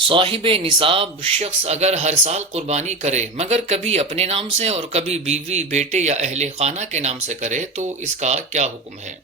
صاحب نصاب شخص اگر ہر سال قربانی کرے مگر کبھی اپنے نام سے اور کبھی بیوی بیٹے یا اہل خانہ کے نام سے کرے تو اس کا کیا حکم ہے؟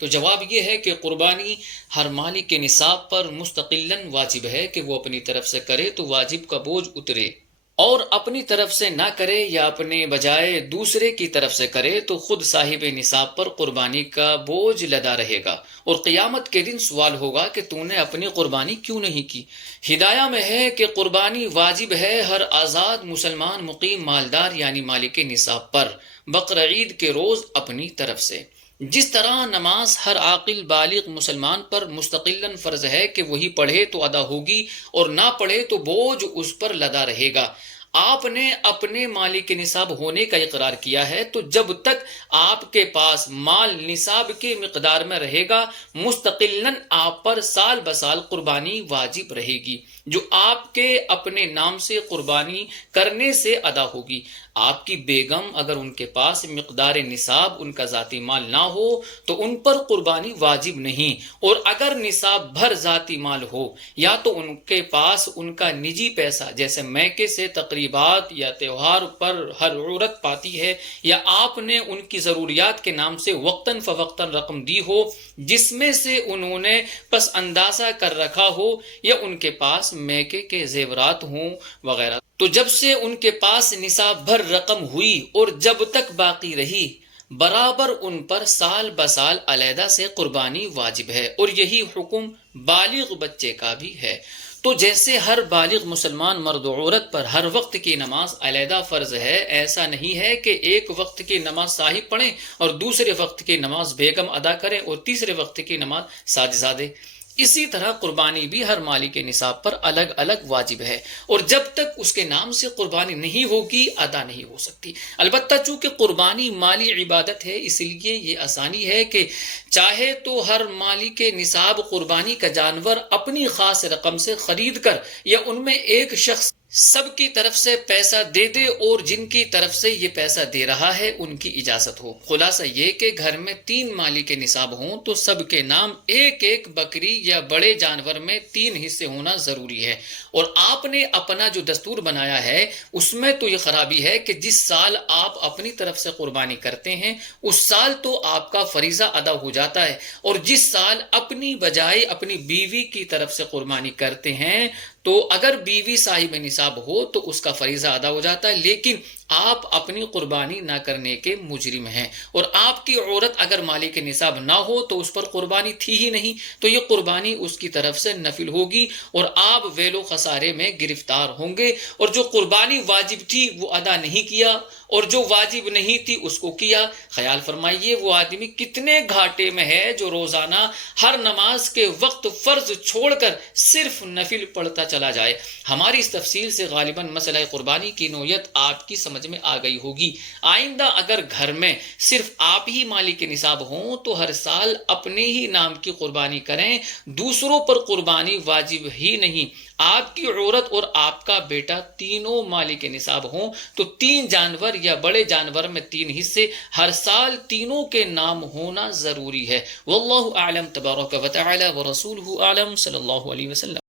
تو جواب یہ ہے کہ قربانی ہر مالک کے نصاب پر مستقلاً واجب ہے کہ وہ اپنی طرف سے کرے تو واجب کا بوجھ اترے، اور اپنی طرف سے نہ کرے یا اپنے بجائے دوسرے کی طرف سے کرے تو خود صاحب نصاب پر قربانی کا بوجھ لدا رہے گا، اور قیامت کے دن سوال ہوگا کہ تو نے اپنی قربانی کیوں نہیں کی۔ ہدایہ میں ہے کہ قربانی واجب ہے ہر آزاد مسلمان مقیم مالدار یعنی مالک نصاب پر بقرعید کے روز اپنی طرف سے، جس طرح نماز ہر عاقل بالغ مسلمان پر مستقلاً فرض ہے کہ وہی پڑھے تو ادا ہوگی اور نہ پڑھے تو بوجھ اس پر لدا رہے گا۔ آپ نے اپنے مالک نصاب ہونے کا اقرار کیا ہے تو جب تک آپ کے پاس مال نصاب کے مقدار میں رہے گا مستقلاً آپ پر سال بسال قربانی واجب رہے گی، جو آپ کے اپنے نام سے قربانی کرنے سے ادا ہوگی۔ آپ کی بیگم اگر ان کے پاس مقدار نصاب ان کا ذاتی مال نہ ہو تو ان پر قربانی واجب نہیں، اور اگر نصاب بھر ذاتی مال ہو یا تو ان کے پاس ان کا نجی پیسہ جیسے میکے سے تقریبات یا تہوار پر ہر عورت پاتی ہے، یا آپ نے ان کی ضروریات کے نام سے وقتاً فوقتاً رقم دی ہو جس میں سے انہوں نے پس اندازہ کر رکھا ہو، یا ان کے پاس میکے کے زیورات ہوں وغیرہ، تو جب سے ان کے پاس نصاب بھر رقم ہوئی اور جب تک باقی رہی برابر ان پر سال بسال علیحدہ سے قربانی واجب ہے، اور یہی حکم بالغ بچے کا بھی ہے۔ تو جیسے ہر بالغ مسلمان مرد و عورت پر ہر وقت کی نماز علیحدہ فرض ہے، ایسا نہیں ہے کہ ایک وقت کی نماز صاحب پڑھیں اور دوسرے وقت کی نماز بیگم ادا کریں اور تیسرے وقت کی نماز ساجزادے۔ اسی طرح قربانی بھی ہر مالک نصاب پر الگ الگ واجب ہے، اور جب تک اس کے نام سے قربانی نہیں ہوگی ادا نہیں ہو سکتی۔ البتہ چونکہ قربانی مالی عبادت ہے اس لیے یہ آسانی ہے کہ چاہے تو ہر مالک نصاب قربانی کا جانور اپنی خاص رقم سے خرید کر، یا ان میں ایک شخص سب کی طرف سے پیسہ دے دے اور جن کی طرف سے یہ پیسہ دے رہا ہے ان کی اجازت ہو۔ خلاصہ یہ کہ گھر میں 3 مالک نصاب ہوں تو سب کے نام ایک ایک بکری یا بڑے جانور میں 3 حصے ہونا ضروری ہے، اور آپ نے اپنا جو دستور بنایا ہے اس میں تو یہ خرابی ہے کہ جس سال آپ اپنی طرف سے قربانی کرتے ہیں اس سال تو آپ کا فریضہ ادا ہو جاتا ہے، اور جس سال اپنی بجائے اپنی بیوی کی طرف سے قربانی کرتے ہیں تو اگر بیوی صاحب نصاب ہو تو اس کا فریضہ ادا ہو جاتا ہے، لیکن آپ اپنی قربانی نہ کرنے کے مجرم ہیں، اور آپ کی عورت اگر مالک نصاب نہ ہو تو اس پر قربانی تھی ہی نہیں تو یہ قربانی اس کی طرف سے نفل ہوگی اور آپ ویل و خسارے میں گرفتار ہوں گے، اور جو قربانی واجب تھی وہ ادا نہیں کیا اور جو واجب نہیں تھی اس کو کیا۔ خیال فرمائیے وہ آدمی کتنے گھاٹے میں ہے جو روزانہ ہر نماز کے وقت فرض چھوڑ کر صرف نفل پڑھتا چلا جائے۔ ہماری اس تفصیل سے غالباً مسئلہ قربانی کی نوعیت آپ کی سمجھ میں آ گئی ہوگی۔ آئندہ اگر گھر میں صرف آپ ہی مالک نصاب ہوں تو ہر سال اپنے ہی نام کی قربانی کریں، دوسروں پر قربانی واجب ہی نہیں۔ آپ کی عورت اور آپ کا بیٹا تینوں مالک نصاب ہوں تو 3 جانور یا بڑے جانور میں 3 حصے ہر سال تینوں کے نام ہونا ضروری ہے۔ واللہ اعلم تبارک و تعالی ورسولہ اعلم، صلی اللہ علیہ وسلم۔